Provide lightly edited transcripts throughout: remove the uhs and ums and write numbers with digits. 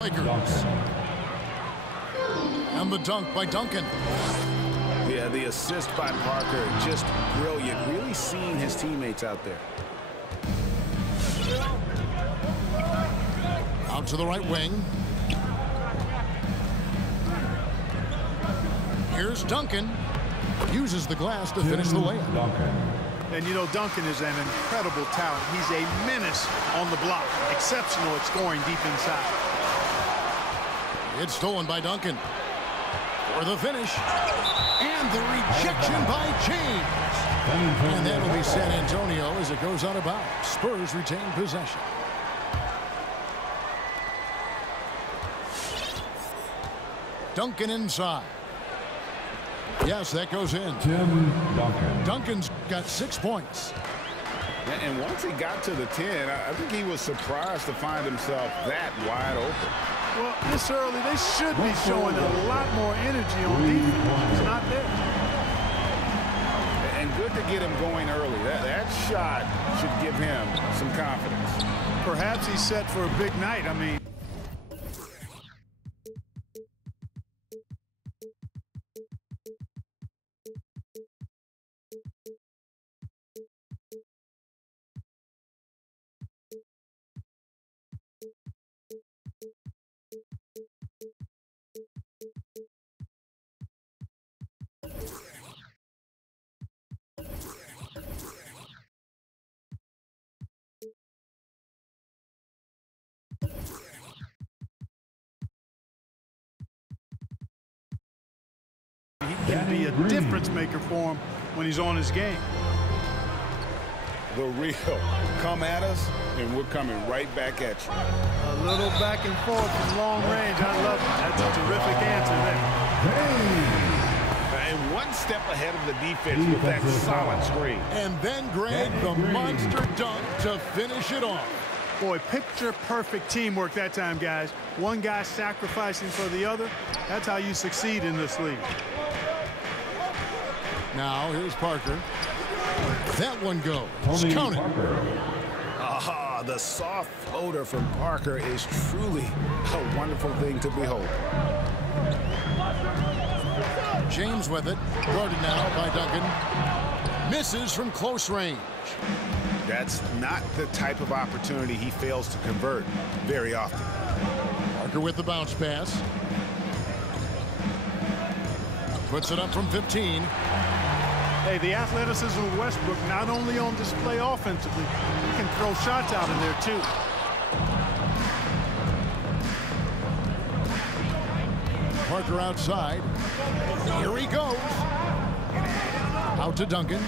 Lakers. And the dunk by Duncan. Yeah, the assist by Parker, just brilliant. Really seeing his teammates out there. Out to the right wing. Here's Duncan. Uses the glass to finish the layup. And you know, Duncan is an incredible talent. He's a menace on the block. Exceptional at scoring deep inside. It's stolen by Duncan. For the finish. And the rejection by James. And that will be San Antonio as it goes out of bounds. Spurs retain possession. Duncan inside. Yes, that goes in. Duncan's got 6 points. And once he got to the 10, I think he was surprised to find himself that wide open. Well, this early, they should be showing a lot more energy on defense. It's not there. And good to get him going early. That shot should give him some confidence. Perhaps he's set for a big night. I mean, he can be a difference maker for him when he's on his game. The real come at us, and we're coming right back at you. A little back and forth from long range. I love it. That's a terrific answer there. And one step ahead of the defense with that solid screen. And then Greg, the monster dunk to finish it off. Boy, picture-perfect teamwork that time, guys. One guy sacrificing for the other. That's how you succeed in this league. Now, here's Parker. That one goes. Count it. Aha, the soft floater from Parker is truly a wonderful thing to behold. James with it. Guarded now by Duncan. Misses from close range. That's not the type of opportunity he fails to convert very often. Parker with the bounce pass. Puts it up from 15. Hey, the athleticism of Westbrook not only on display offensively, he can throw shots out in there too. Parker outside. Here he goes. Out to Duncan.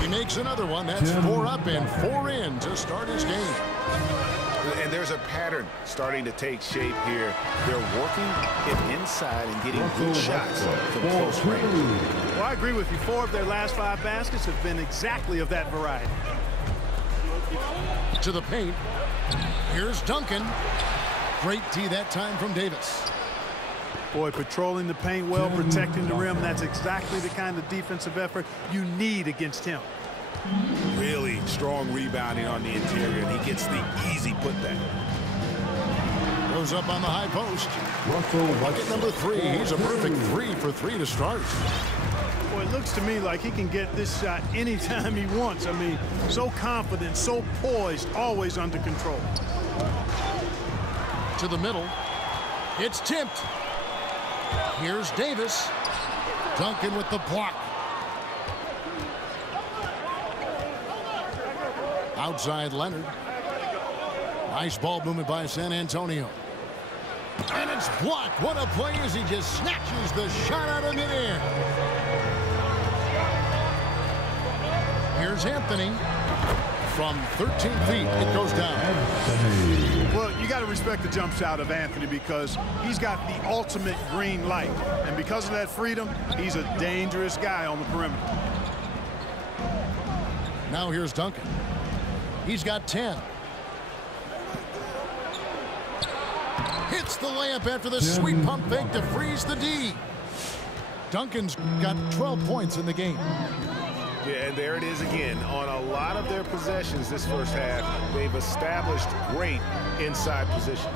He makes another one. That's 4 up and 4 in to start his game. And there's a pattern starting to take shape here. They're working it inside and getting good shots from close range. Well, I agree with you. 4 of their last 5 baskets have been exactly of that variety. To the paint. Here's Duncan. Great tee that time from Davis. Boy, patrolling the paint well, protecting the rim. That's exactly the kind of defensive effort you need against him. Really strong rebounding on the interior, and he gets the easy putback. Goes up on the high post. Bucket number 3. He's a perfect 3 for 3 to start. Boy, it looks to me like he can get this shot anytime he wants. I mean, so confident, so poised, always under control. To the middle. It's tipped. Here's Davis. Duncan with the block. Outside Leonard. Nice ball movement by San Antonio. And it's blocked. What a play as he just snatches the shot out of midair. Here's Anthony. From 13 feet, it goes down. Well, you got to respect the jump shot of Anthony because he's got the ultimate green light. And because of that freedom, he's a dangerous guy on the perimeter. Now here's Duncan. He's got 10. Hits the layup after the sweet pump fake to freeze the D. Duncan's got 12 points in the game. Yeah, and there it is again. On a lot of their possessions this first half, they've established great inside position.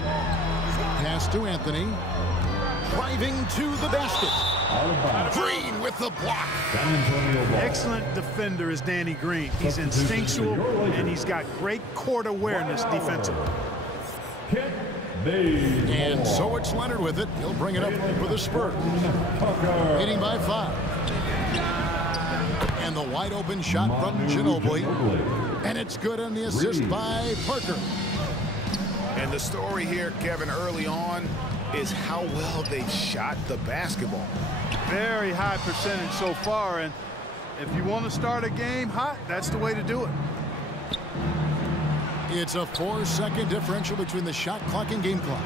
Pass to Anthony. Driving to the basket. Green with the block. Excellent defender is Danny Green. He's instinctual, and he's got great court awareness defensively. And so it's Leonard with it. He'll bring it up for the Spurs. Leading by 5. And the wide open shot from Ginobili. And it's good on the assist by Parker. And the story here, Kevin, early on is how well they've shot the basketball. Very high percentage so far, and if you want to start a game hot, that's the way to do it. It's a 4-second differential between the shot clock and game clock.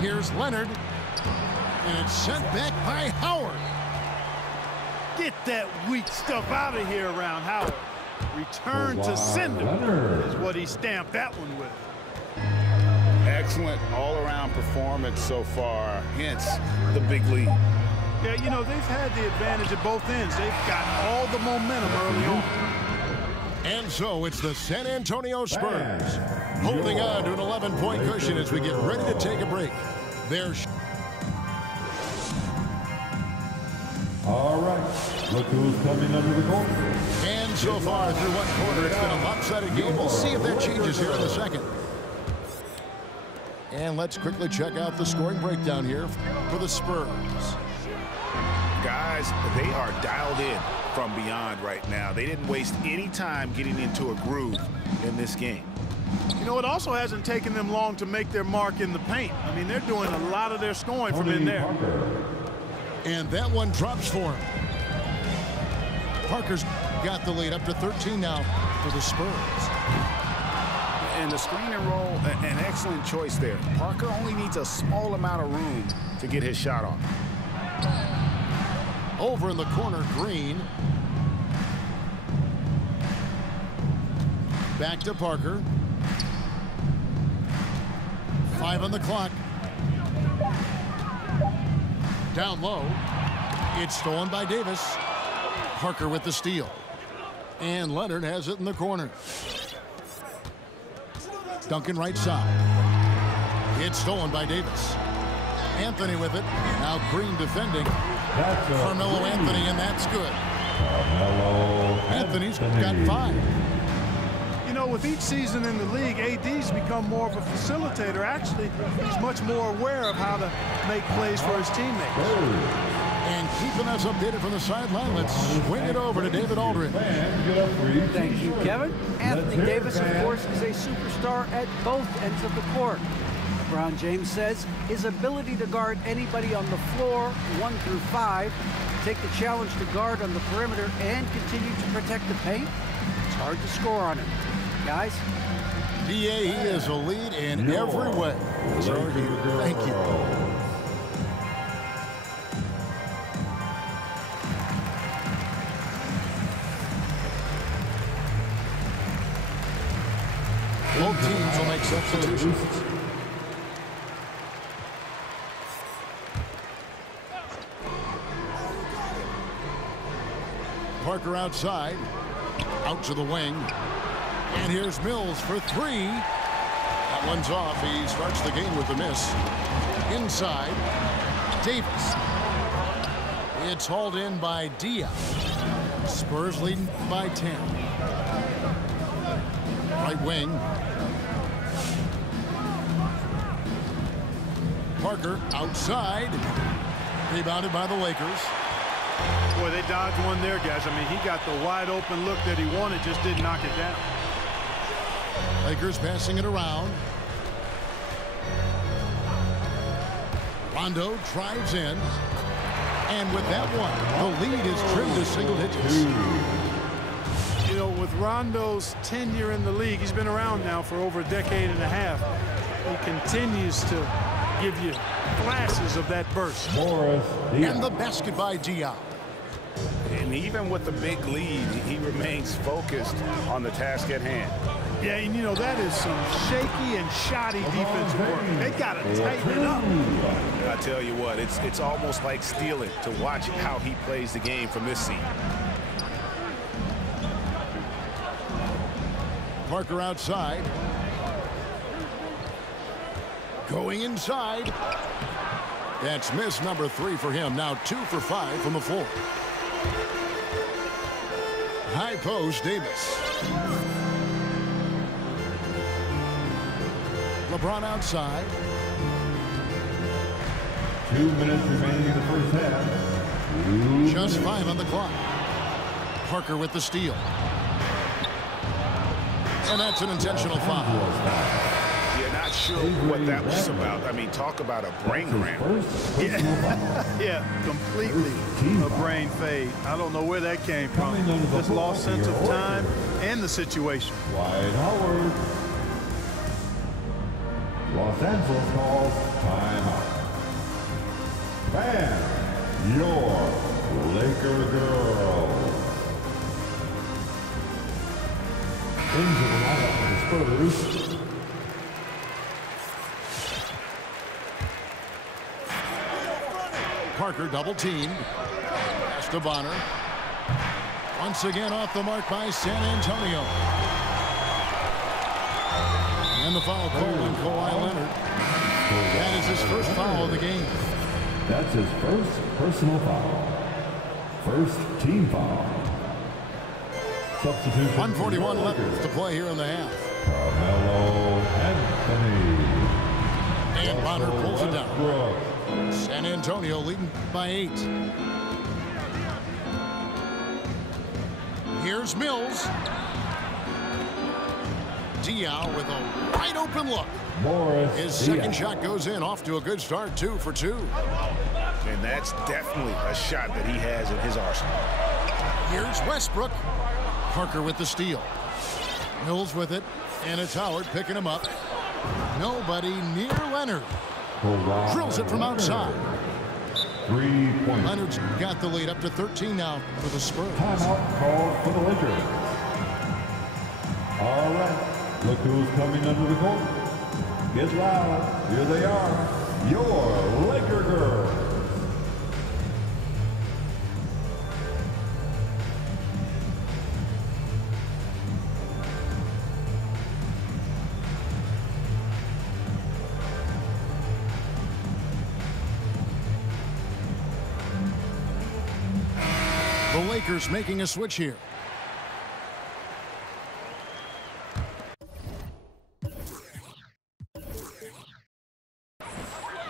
Here's Leonard, and it's sent back by Howard. Get that weak stuff out of here around Howard. Return to sender is what he stamped that one with. Excellent all-around performance so far, hence the big lead. Yeah, you know, they've had the advantage at both ends. They've got all the momentum early on. And so it's the San Antonio Spurs holding on to an 11-point cushion as we get ready to take a break. All right, look who's coming under the court. And so far through one quarter, it's been a lopsided game. We'll see if that changes here in the second. And let's quickly check out the scoring breakdown here for the Spurs. Guys, they are dialed in from beyond right now. They didn't waste any time getting into a groove in this game. You know, it also hasn't taken them long to make their mark in the paint. I mean, they're doing a lot of their scoring from in there. And that one drops for him. Parker's got the lead up to 13 now for the Spurs. And the screen and roll, an excellent choice there. Parker only needs a small amount of room to get his shot off. Over in the corner, Green. Back to Parker. 5 on the clock. Down low. It's stolen by Davis. Parker with the steal. And Leonard has it in the corner. Duncan right side. It's stolen by Davis. Anthony with it. Now Green defending. Carmelo Anthony, and that's good. Anthony's got 5. You know, with each season in the league, AD's become more of a facilitator. Actually, he's much more aware of how to make plays for his teammates. And keeping us updated from the sideline, let's swing it over to David Aldridge. Thank you, Kevin. Anthony Davis, of course, is a superstar at both ends of the court. LeBron James says his ability to guard anybody on the floor, 1 through 5, take the challenge to guard on the perimeter, and continue to protect the paint, it's hard to score on him. Guys? DA, he is a lead in every way. Thank you. Both teams will make substitutions. Parker outside, out to the wing. And here's Mills for 3. That one's off. He starts the game with a miss. Inside, Davis. It's hauled in by Dia. Spurs leading by 10. Right wing. Parker outside. Rebounded by the Lakers. Boy, they dodged one there, guys. I mean, he got the wide open look that he wanted, just didn't knock it down. Lakers passing it around. Rondo drives in. And with that one, the lead is trimmed to single digits. You know, with Rondo's tenure in the league, he's been around now for over a decade and a half. He continues to give you flashes of that burst. And the basket by Diop. And even with the big lead, he remains focused on the task at hand. Yeah, and you know, that is some shaky and shoddy defensive work. They got to tighten it up. I tell you what, it's almost like stealing to watch how he plays the game from this seat. Parker outside. Going inside. That's miss number 3 for him. Now 2 for 5 from the floor. High post, Davis. LeBron outside. 2 minutes remaining in the first half. Just 5 on the clock. Parker with the steal. And that's an intentional foul. Yeah, not sure what that was about. I mean, talk about a brain cramp. Yeah, completely a brain fade. I don't know where that came from. Just lost sense of time and the situation. Dwight Howard. Los Angeles calls timeout. Bam, your Laker girl. Into the lineup for the Spurs. Parker double teamed. Pass to Bonner. Once again off the mark by San Antonio. And the foul call on Kawhi Leonard. That is his first foul of the game. That's his first personal foul. First team foul. Substitution. 1:41 left to play here in the half. Carmelo Anthony. And Bonner pulls it down. Westbrook. San Antonio leading by 8. Here's Mills. Diaw with a wide open look. Morris His second shot goes in, off to a good start, 2 for 2. And that's definitely a shot that he has in his arsenal. Here's Westbrook. Parker with the steal. Mills with it, and it's Howard picking him up. Nobody near Leonard. Drills it from outside. 3 points. Leonard's got the lead up to 13 now for the Spurs. Timeout called for the Lakers. All right, look who's coming under the court. Get loud. Here they are, your Laker girls. The Lakers making a switch here.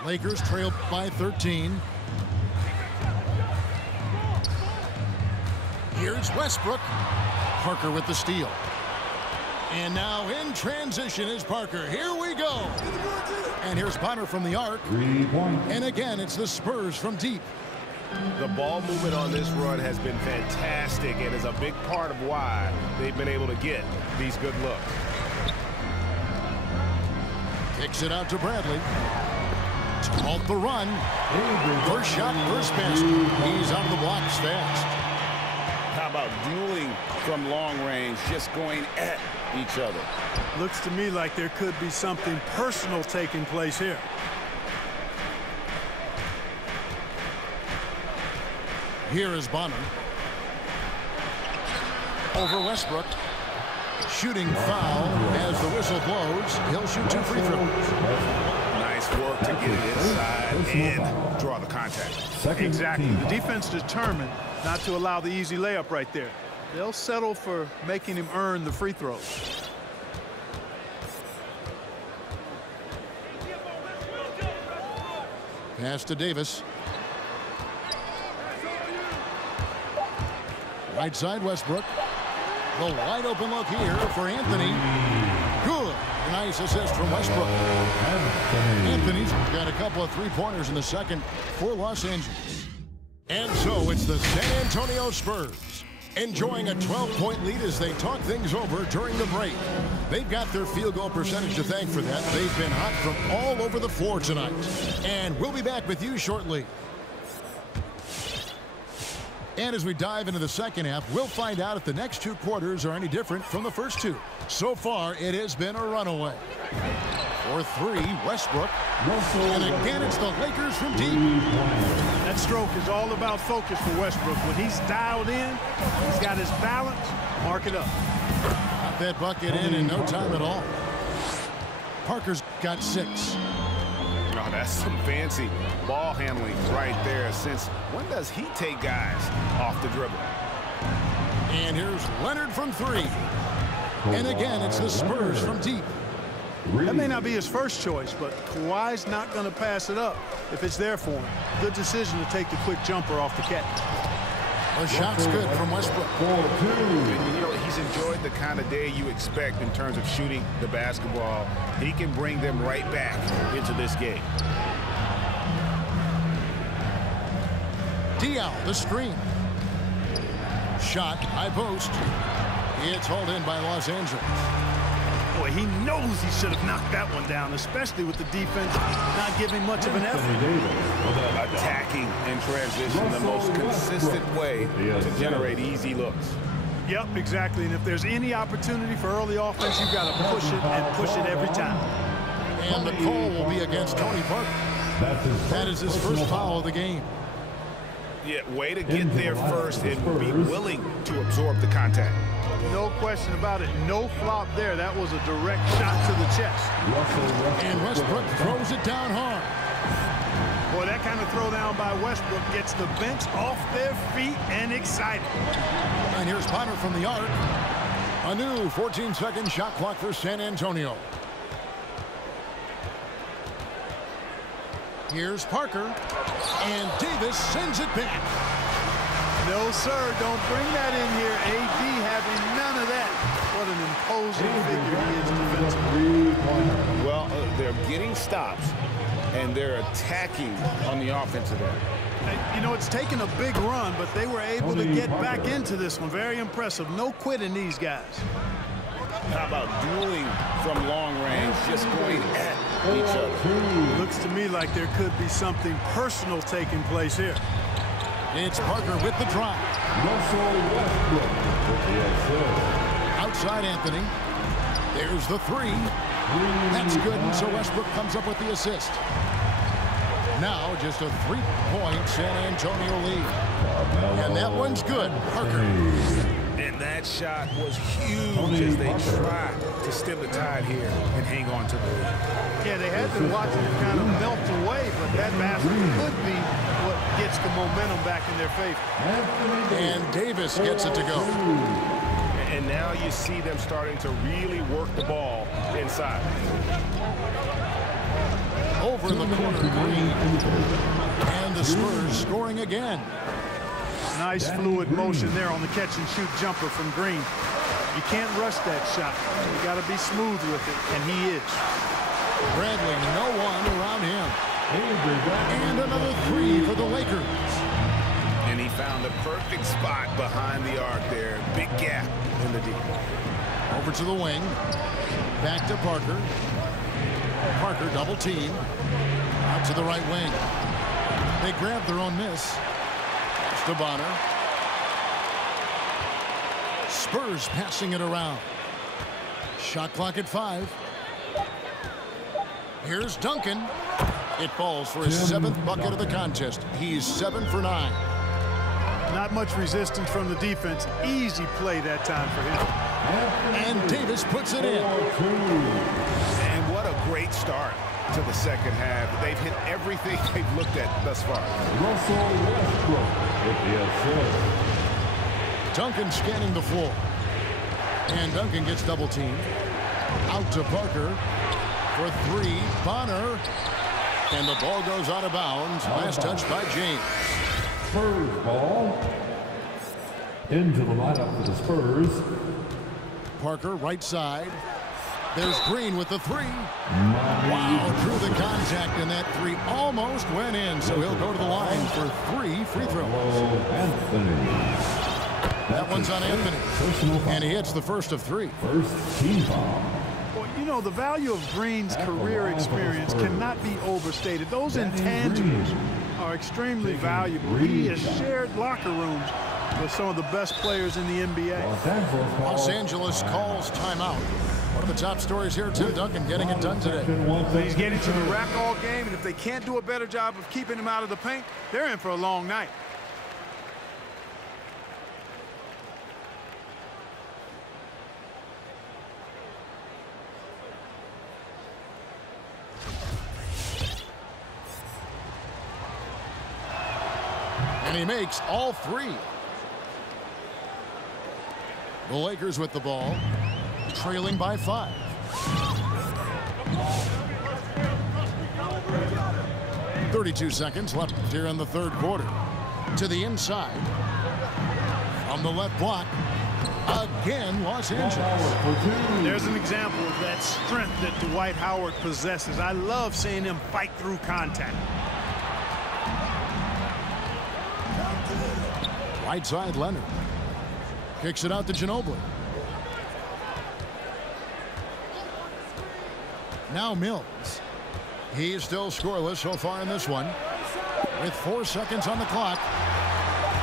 Lakers trail by 13. Here's Westbrook. Parker with the steal. And now in transition is Parker. Here we go. And here's Bonner from the arc. 3 points. And again, it's the Spurs from deep. The ball movement on this run has been fantastic and is a big part of why they've been able to get these good looks. Kicks it out to Bradley. To halt the run. First shot, first basket. He's out of the blocks fast. How about dueling from long range, just going at each other? Looks to me like there could be something personal taking place here. Here is Bonner. Over Westbrook. Shooting foul as the whistle blows. He'll shoot 2 free throws. Nice work to get it inside and draw the contact. Exactly. The defense determined not to allow the easy layup right there. They'll settle for making him earn the free throws. Pass to Davis. Right side, Westbrook. The wide open look here for Anthony. Good. Nice assist from Westbrook. Anthony's got a couple of three-pointers in the second for Los Angeles. And so it's the San Antonio Spurs enjoying a 12-point lead as they talk things over during the break. They've got their field goal percentage to thank for that. They've been hot from all over the floor tonight. And we'll be back with you shortly. And as we dive into the second half, we'll find out if the next 2 quarters are any different from the first 2. So far, it has been a runaway. For 3, Westbrook. And again, it's the Lakers from deep. That stroke is all about focus for Westbrook. When he's dialed in, he's got his balance, mark it up. that bucket in no time at all. Parker's got 6. Oh, that's some fancy ball handling right there. Since when does he take guys off the dribble? And here's Leonard from 3. And again, it's the Spurs from deep. That may not be his first choice, but Kawhi's not going to pass it up if it's there for him. Good decision to take the quick jumper off the catch. The shot's good from Westbrook. And, you know, he's enjoyed the kind of day you expect in terms of shooting the basketball. He can bring them right back into this game. Diaw, the screen. Shot, high post. It's hauled in by Los Angeles. Boy, he knows he should have knocked that one down, especially with the defense not giving much of an effort. Attacking in transition, the most consistent way to generate easy looks. Yep, exactly. And if there's any opportunity for early offense, you've got to push it and push it every time. And the call will be against Tony Parker. That is his first foul of the game. Yeah, way to get there first and be willing to absorb the contact. No question about it. No flop there. That was a direct shot to the chest. And Westbrook throws it down hard. Boy, that kind of throwdown by Westbrook gets the bench off their feet and excited. And here's Potter from the arc. A new 14-second shot clock for San Antonio. Here's Parker. And Davis sends it back. No, sir, don't bring that in here. AD having none of that. What an imposing figure he is defensively. Well, they're getting stops, and they're attacking on the offensive end. You know, it's taken a big run, but they were able to get back into this one. Very impressive. No quitting these guys. How about dueling from long range, just going at each other? Looks to me like there could be something personal taking place here. It's Parker with the drive. Outside Anthony. There's the 3. That's good, and so Westbrook comes up with the assist. Now just a 3-point San Antonio lead. And that one's good. Parker. And that shot was huge as they try to stem the tide here and hang on to the lead. Yeah, they had been watching it kind of melt away, but that basket could be what gets the momentum back in their favor. And Davis gets it to go. And now you see them starting to really work the ball inside. Over in the corner, Green. And the Spurs scoring again. Nice fluid motion there on the catch-and-shoot jumper from Green. You can't rush that shot. You got to be smooth with it, and he is. Bradley, no one around him. And another 3 for the Lakers. And he found the perfect spot behind the arc there. Big gap in the D. Over to the wing. Back to Parker. Parker double team. Out to the right wing. They grab their own miss. To Bonner. Spurs passing it around. Shot clock at 5. Here's Duncan. It falls for his 7th bucket of the contest. He's 7 for 9. Not much resistance from the defense. Easy play that time for him. And Davis puts it in. And what a great start to the second half. They've hit everything they've looked at thus far. Duncan scanning the floor. And Duncan gets double teamed. Out to Parker for 3. Bonner. And the ball goes out of bounds. Last touch by James. Spurs ball. Into the lineup for the Spurs. Parker right side. There's Green with the 3. Wow, through the contact, and that 3 almost went in, so he'll go to the line for 3 free throws. That one's on Anthony, and he hits the first of 3. First team foul. Well, you know, the value of Green's career experience cannot be overstated. Those intangibles are extremely valuable. He has shared locker rooms with some of the best players in the NBA. Los Angeles calls timeout. One of the top stories here, Tim Duncan getting it done today. He's getting to the rack all game, and if they can't do a better job of keeping him out of the paint, they're in for a long night. And he makes all three. The Lakers with the ball, trailing by 5. "32 seconds left here in the third quarter. To the inside. From the left block. Again, Los Angeles. There's an example of that strength that Dwight Howard possesses. I love seeing him fight through contact. Right side, Leonard. Kicks it out to Ginobili. Now Mills. He's still scoreless so far in this one. With 4 seconds on the clock.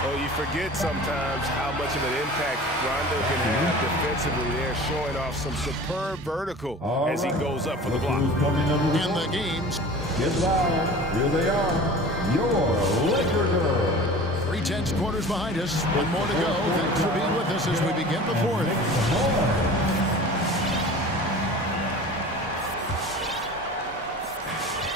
Oh, you forget sometimes how much of an impact Rondo can have defensively there, showing off some superb vertical as he goes up for the block. In the games. Get loud. Here they are. Your Laker girls. 3/10 quarters behind us. One more to go. Thanks for being with us as we begin the fourth.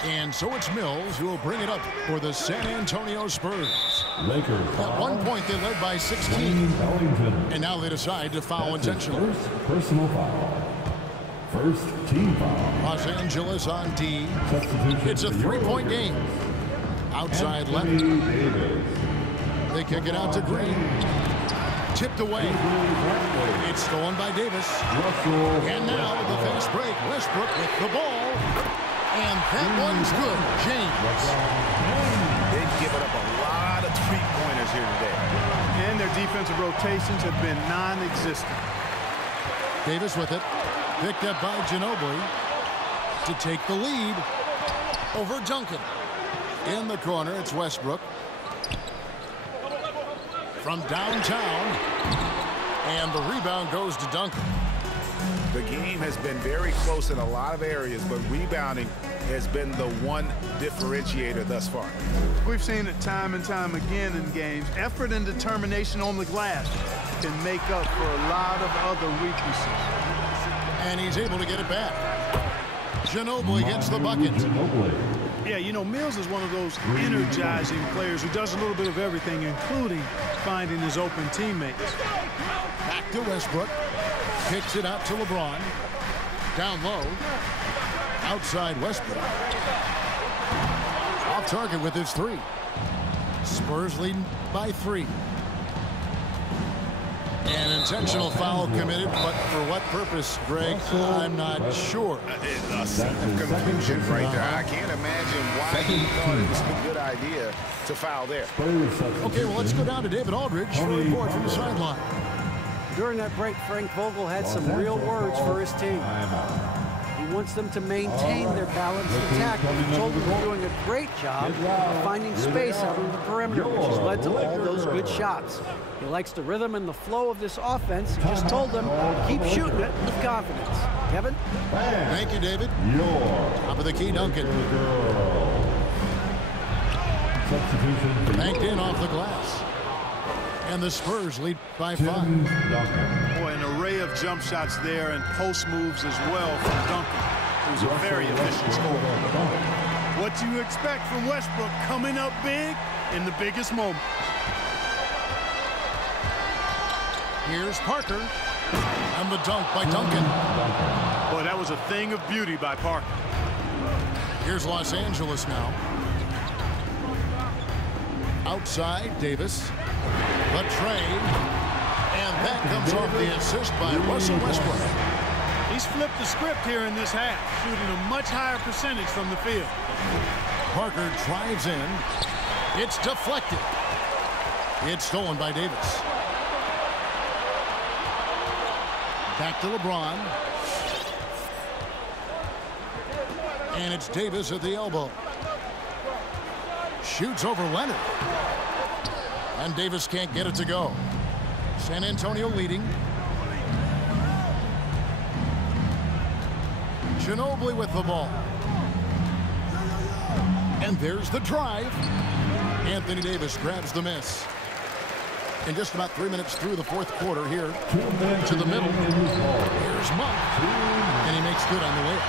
And so it's Mills who will bring it up for the San Antonio Spurs. Lakers. At one point, they led by 16. And now they decide to foul intentionally. First personal foul. First team foul. Los Angeles on D. Substitution. It's a 3-point game. Outside Leonard. They kick it out to Green. Tipped away. It's stolen by Davis. And now the fast break. Westbrook with the ball. And that one's good. James. They've given up a lot of three-pointers here today. And their defensive rotations have been non-existent. Davis with it. Picked up by Ginobili to take the lead over Duncan. In the corner, it's Westbrook. From downtown. And the rebound goes to Duncan. The game has been very close in a lot of areas, but rebounding has been the one differentiator thus far. We've seen it time and time again in games. Effort and determination on the glass can make up for a lot of other weaknesses. And he's able to get it back. Ginobili gets the bucket. Yeah, you know, Mills is one of those energizing players who does a little bit of everything, including finding his open teammates. Back to Westbrook. Kicks it out to LeBron. Down low. Outside Westbrook. Off target with his 3. Spurs leading by 3. An intentional foul committed, but for what purpose, Greg? I'm not sure. A scene of confusion right there. I can't imagine why he thought it was a good idea to foul there. Okay, well, let's go down to David Aldridge for a report from the sideline. During that break, Frank Vogel had some real words for his team. He wants them to maintain their balanced attack. He told them they're doing a great job of finding space out on the perimeter, which has led to all those good shots. He likes the rhythm and the flow of this offense. He just told them, keep shooting it with confidence. Kevin? Thank you, David. Top of the key, Duncan. Banked in off the glass. And the Spurs lead by 5. Boy, an array of jump shots there and post moves as well from Duncan, who's a very efficient scorer. What do you expect from Westbrook coming up big in the biggest moment? Here's Parker. And the dunk by Duncan. Boy, that was a thing of beauty by Parker. Here's Los Angeles now. Outside, Davis. The trade. And that comes off the assist by Russell Westbrook. He's flipped the script here in this half, shooting a much higher percentage from the field. Parker drives in. It's deflected. It's stolen by Davis. Back to LeBron. And it's Davis at the elbow. Shoots over Leonard. And Davis can't get it to go. San Antonio leading. Ginobili with the ball. And there's the drive. Anthony Davis grabs the miss. In just about 3 minutes through the fourth quarter here to the middle. Here's Monk. And he makes good on the layup.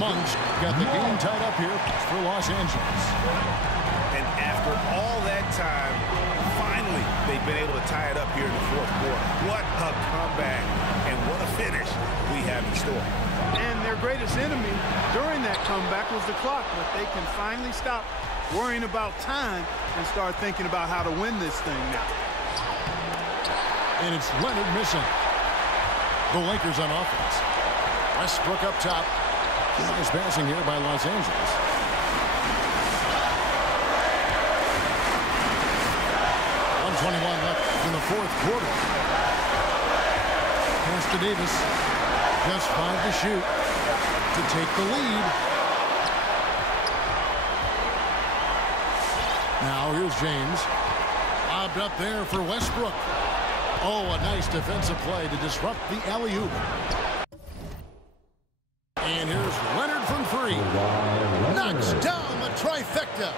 Monk's got the game tied up here for Los Angeles. And after all that time, finally they've been able to tie it up here in the fourth quarter. What a comeback and what a finish we have in store. And their greatest enemy during that comeback was the clock, but they can finally stop worrying about time and start thinking about how to win this thing now. And it's Leonard missing. The Lakers on offense. Westbrook up top. Nice passing here by Los Angeles. .121 left in the fourth quarter. Pass to Davis. Just 5 to shoot to take the lead. Now here's James. Lobbed up there for Westbrook. Oh, a nice defensive play to disrupt the alley-oop. And here's Leonard from 3. Knocks down the trifecta.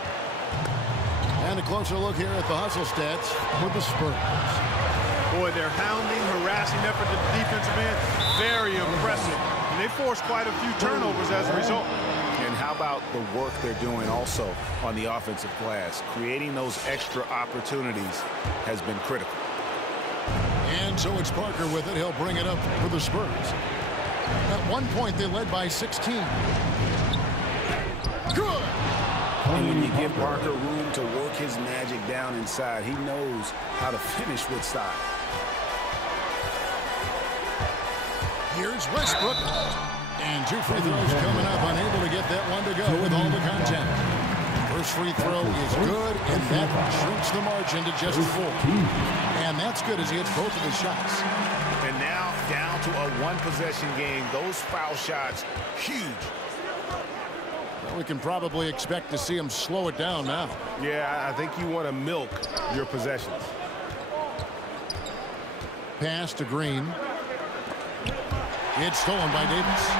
And a closer look here at the hustle stats for the Spurs. Boy, their hounding, harassing effort to the defensive end, very impressive. And they forced quite a few turnovers as a result. And how about the work they're doing also on the offensive glass? Creating those extra opportunities has been critical. And so it's Parker with it. He'll bring it up for the Spurs. At one point, they led by 16. Good! And when you give Parker room to work his magic down inside, he knows how to finish with style. Here's Westbrook. And 2 free throws coming up. Unable to get that one to go with all the contact. First free throw is good, and that shrinks the margin to just 4. And that's good as he hits both of his shots. And now down to a one-possession game. Those foul shots, huge. Well, we can probably expect to see him slow it down now. Yeah, I think you want to milk your possessions. Pass to Green. It's stolen by Davis.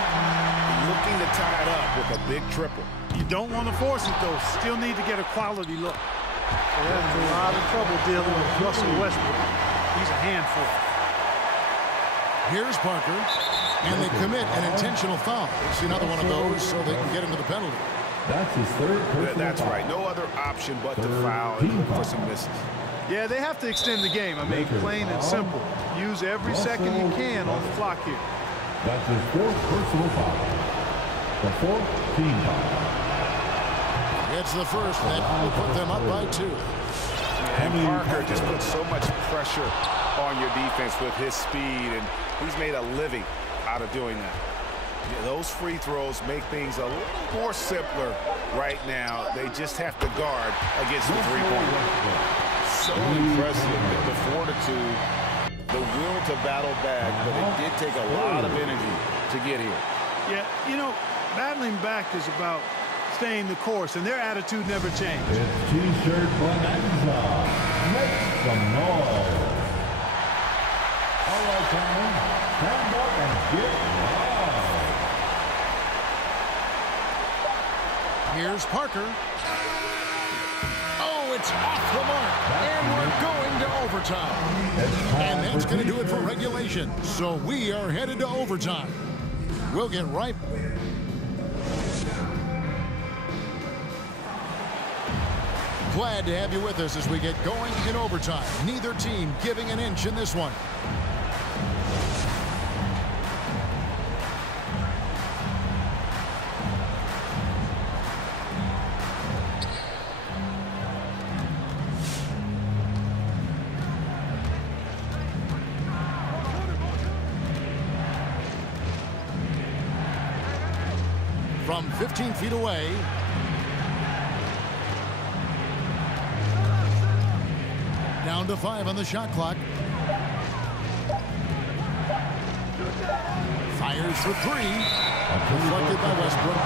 Looking to tie it up with a big triple. You don't want to force it, though. Still need to get a quality look. They're having a lot of trouble dealing with Russell Westbrook. He's a handful. Here's Parker. And they commit an intentional foul. It's another one of those so they can get into the penalty. That's his third personal That's foul. right. No other option but to foul and look for some misses. Yeah, they have to extend the game. I mean, plain and simple. Use every second you can on the clock here. That's his 4th personal foul. The 4th team foul. It's the first. That will put them up by 2. And Parker just puts so much pressure on your defense with his speed, and he's made a living out of doing that. Yeah, those free throws make things a little more simpler right now. They just have to guard against the three-point line. So impressive, the fortitude, the will to battle back, but it did take a lot of energy to get here. Yeah, you know, battling back is about staying the course, and their attitude never changed. It's T-shirt bonanza. Make some noise. All right, Cameron, stand up and get loud. Here's Parker. Oh, it's off the mark. And we're going to overtime. And that's going to do it for regulation. So we are headed to overtime. We'll get right. Glad to have you with us as we get going in overtime. Neither team giving an inch in this one. From 15 feet away. Down to 5 on the shot clock. Fires for 3. Deflected by Westbrook.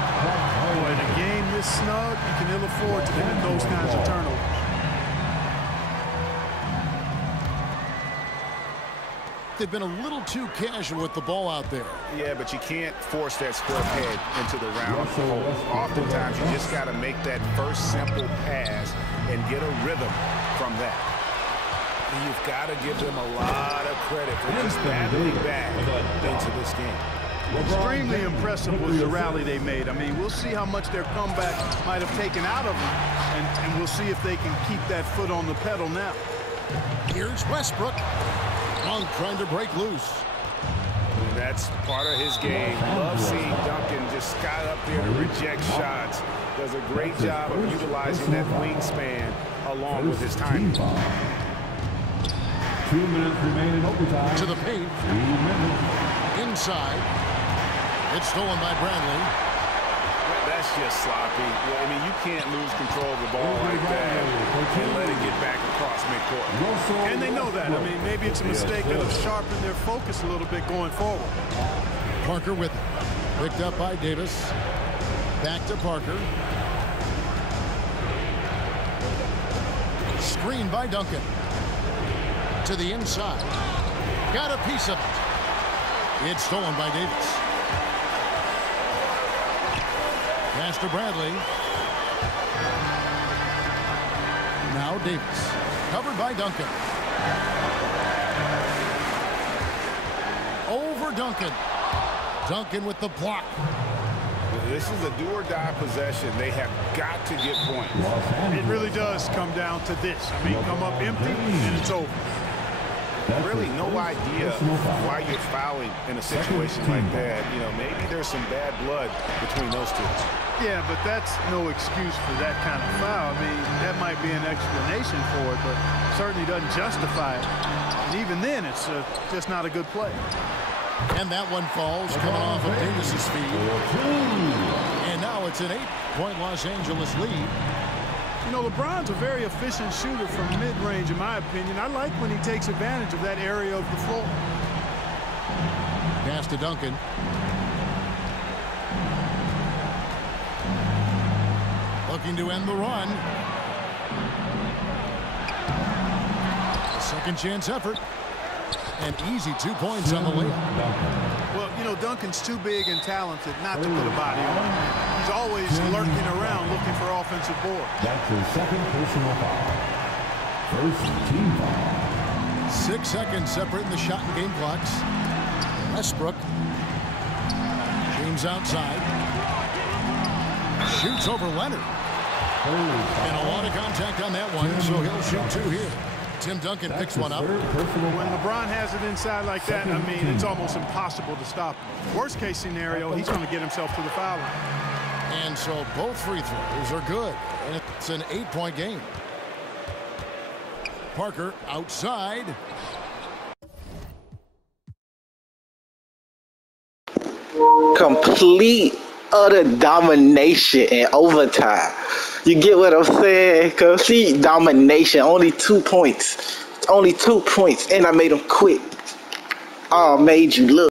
Boy, in a game this snug, you can ill afford to commit those kinds of turnovers. They've been a little too casual with the ball out there. Yeah, but you can't force that square peg into the round hole. Oftentimes, you just got to make that first simple pass and get a rhythm from that. And you've got to give them a lot of credit for just battling back into this game. Extremely impressive was the rally they made. I mean, we'll see how much their comeback might have taken out of them, and we'll see if they can keep that foot on the pedal now. Here's Westbrook. Monk trying to break loose. And that's part of his game. Love seeing Duncan just got up there to reject shots. Does a great job of utilizing that wingspan along with his timing. 2 minutes remain in overtime. To the paint. 3 minutes. Inside. It's stolen by Bradley. That's just sloppy. Well, I mean, you can't lose control of the ball like that and let it get back across midcourt. And they know that. I mean, maybe it's a mistake that'll sharpen their focus a little bit going forward. Parker with it. Picked up by Davis. Back to Parker. Screen by Duncan. To the inside. Got a piece of it. It's stolen by Davis. Pass to Bradley. Now Davis. Covered by Duncan. Over Duncan. Duncan with the block. This is a do-or-die possession. They have got to get points. It really does come down to this. I mean, come up empty and it's over. Really no idea why you're fouling in a situation like that. You know, maybe there's some bad blood between those two. Yeah, but that's no excuse for that kind of foul. I mean, that might be an explanation for it, but certainly doesn't justify it. And even then, it's just not a good play. And that one falls coming off of Davis's feet. And now it's an 8-point Los Angeles lead. You know, LeBron's a very efficient shooter from mid-range, in my opinion. I like when he takes advantage of that area of the floor. Pass to Duncan. Looking to end the run. Second chance effort. An easy 2 points on the layup. Well, you know, Duncan's too big and talented not to put a body on him. He's always lurking around looking for offensive boards. That's his second personal foul. First team foul. 6 seconds separating the shot and game clocks. Westbrook. James outside. Shoots over Leonard. And a lot of contact on that one, so he'll shoot 2 here. Tim Duncan picks one up. When LeBron has it inside like that, I mean, it's almost impossible to stop him. Worst case scenario, he's going to get himself to the foul line. And so both free throws are good. And it's an 8-point game. Parker outside. Complete utter domination in overtime. You get what I'm saying? Complete domination. Only 2 points. Only 2 points. And I made them quit. Oh, made you look.